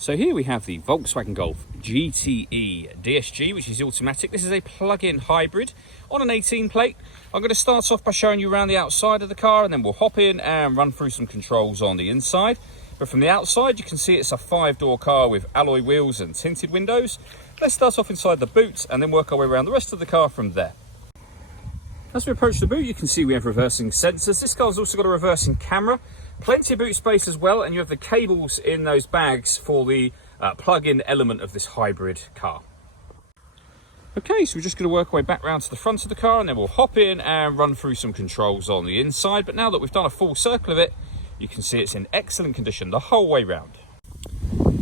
So here we have the Volkswagen Golf GTE DSG, which is automatic. This is a plug-in hybrid on an 18 plate. I'm going to start off by showing you around the outside of the car, and then we'll hop in and run through some controls on the inside. But from the outside, you can see it's a 5-door car with alloy wheels and tinted windows. Let's start off inside the boot and then work our way around the rest of the car from there. As we approach the boot, you can see we have reversing sensors. This car's also got a reversing camera. Plenty of boot space as well, and you have the cables in those bags for the plug-in element of this hybrid car. Okay, so we're just going to work our way back round to the front of the car, and then we'll hop in and run through some controls on the inside. But now that we've done a full circle of it, you can see it's in excellent condition the whole way round.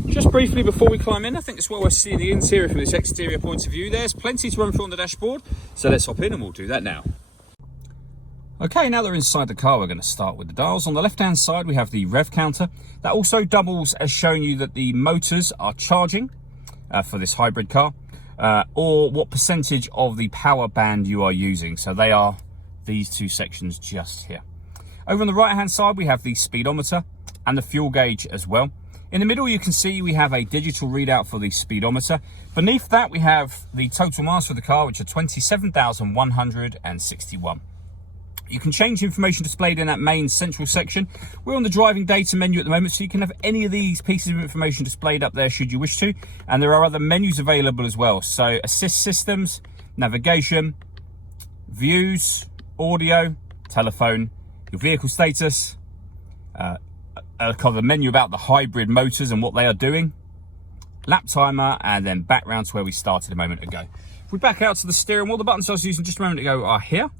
Just briefly before we climb in, I think it's well worth seeing the interior from this exterior point of view. There's plenty to run through on the dashboard, so let's hop in and we'll do that now. Okay, now that we're inside the car, we're going to start with the dials. On the left-hand side, we have the rev counter. That also doubles as showing you that the motors are charging for this hybrid car, or what percentage of the power band you are using. So they are these two sections just here. Over on the right-hand side, we have the speedometer and the fuel gauge as well. In the middle, you can see we have a digital readout for the speedometer. Beneath that, we have the total miles for the car, which are 27,161. You can change information displayed in that main central section. We're on the driving data menu at the moment, so you can have any of these pieces of information displayed up there should you wish to. And there are other menus available as well. So assist systems, navigation, views, audio, telephone, your vehicle status, kind of a menu about the hybrid motors and what they are doing, lap timer, and then back round to where we started a moment ago. If we back out to the steering wheel, the buttons I was using just a moment ago are here.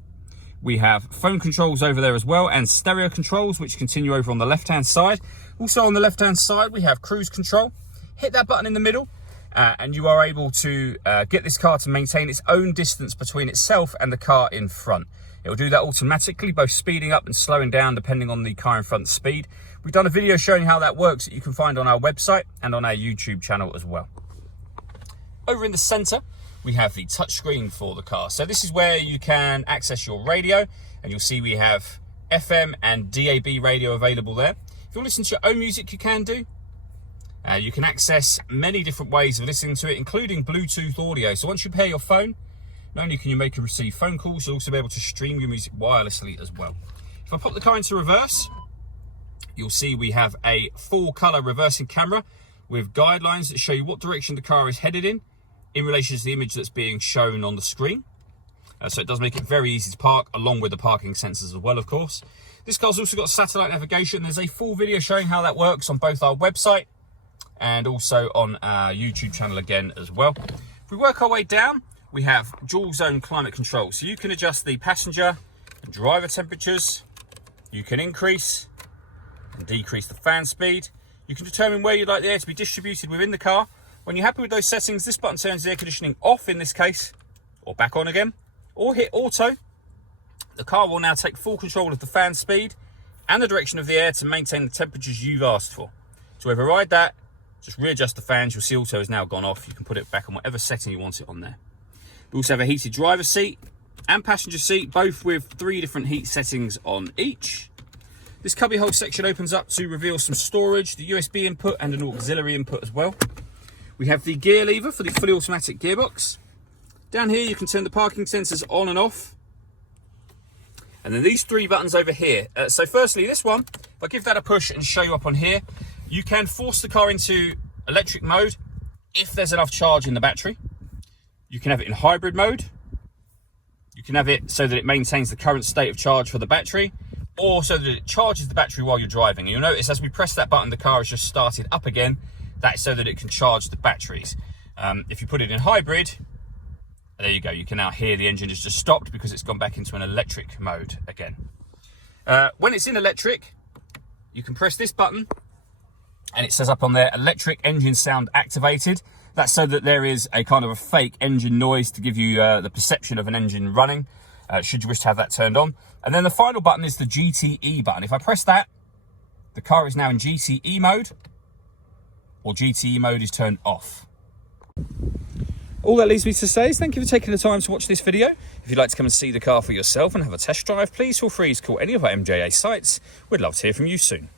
We have phone controls over there as well, and stereo controls, which continue over on the left-hand side. Also on the left-hand side, we have cruise control. Hit that button in the middle, and you are able to get this car to maintain its own distance between itself and the car in front. It will do that automatically, both speeding up and slowing down depending on the car in front's speed. We've done a video showing how that works that you can find on our website and on our YouTube channel as well. Over in the center, we have the touchscreen for the car. So this is where you can access your radio, and you'll see we have FM and DAB radio available there. If you want to listen to your own music, you can do. You can access many different ways of listening to it, including Bluetooth audio. So once you pair your phone, not only can you make and receive phone calls, you'll also be able to stream your music wirelessly as well. If I pop the car into reverse, you'll see we have a full color reversing camera with guidelines that show you what direction the car is headed in relation to the image that's being shown on the screen. So it does make it very easy to park, along with the parking sensors as well, of course. This car's also got satellite navigation. There's a full video showing how that works on both our website and also on our YouTube channel again as well. If we work our way down, we have dual zone climate control. So you can adjust the passenger and driver temperatures. You can increase and decrease the fan speed. You can determine where you'd like the air to be distributed within the car. When you're happy with those settings, this button turns the air conditioning off in this case, or back on again, or hit auto. The car will now take full control of the fan speed and the direction of the air to maintain the temperatures you've asked for. To override that, just readjust the fans. You'll see auto has now gone off. You can put it back on whatever setting you want it on there. We also have a heated driver seat and passenger seat, both with 3 different heat settings on each. This cubbyhole section opens up to reveal some storage, the USB input and an auxiliary input as well. We have the gear lever for the fully automatic gearbox. Down here, you can turn the parking sensors on and off. And then these 3 buttons over here. So firstly, this one, if I give that a push and show you up on here, you can force the car into electric mode if there's enough charge in the battery. You can have it in hybrid mode. You can have it so that it maintains the current state of charge for the battery, or so that it charges the battery while you're driving. And you'll notice as we press that button, the car has just started up again. That's so that it can charge the batteries. If you put it in hybrid, there you go. You can now hear the engine has just stopped because it's gone back into an electric mode again. When it's in electric, you can press this button and it says up on there, electric engine sound activated. That's so that there is a kind of a fake engine noise to give you the perception of an engine running, should you wish to have that turned on. And then the final button is the GTE button. If I press that, the car is now in GTE mode, or GTE mode is turned off. All that leaves me to say is thank you for taking the time to watch this video. If you'd like to come and see the car for yourself and have a test drive, please feel free to call any of our MJA sites. We'd love to hear from you soon.